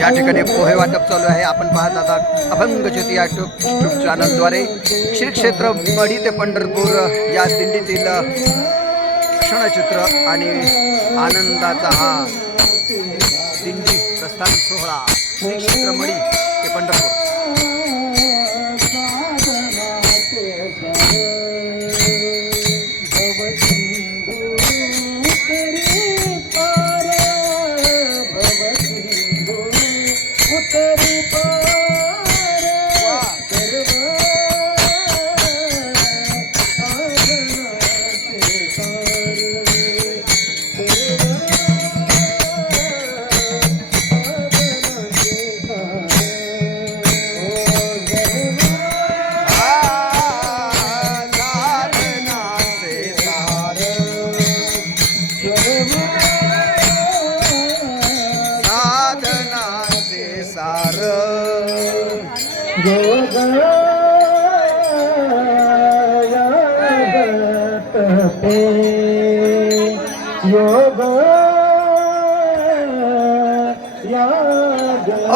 या ठिकाणी पोहे वाटप चालू आहे. आपण पाहत आता अभंग ज्योती या ट्यूब ट्यूब चॅनलद्वारे श्री क्षेत्र मढी ते पंढरपूर या दिंडीतील क्षणचित्र आणि आनंदाचा हा दिंडी प्रस्थान सोहळा. श्री क्षेत्र मढी ते पंढरपूर. साधनाचे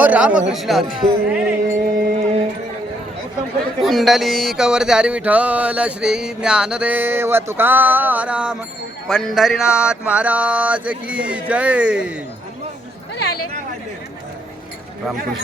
रामकृष्ण. कुंडली कवरती हरी विठ्ठल श्री ज्ञानदेव तुकाराम पंढरीनाथ महाराज की जय. रामकृष्ण.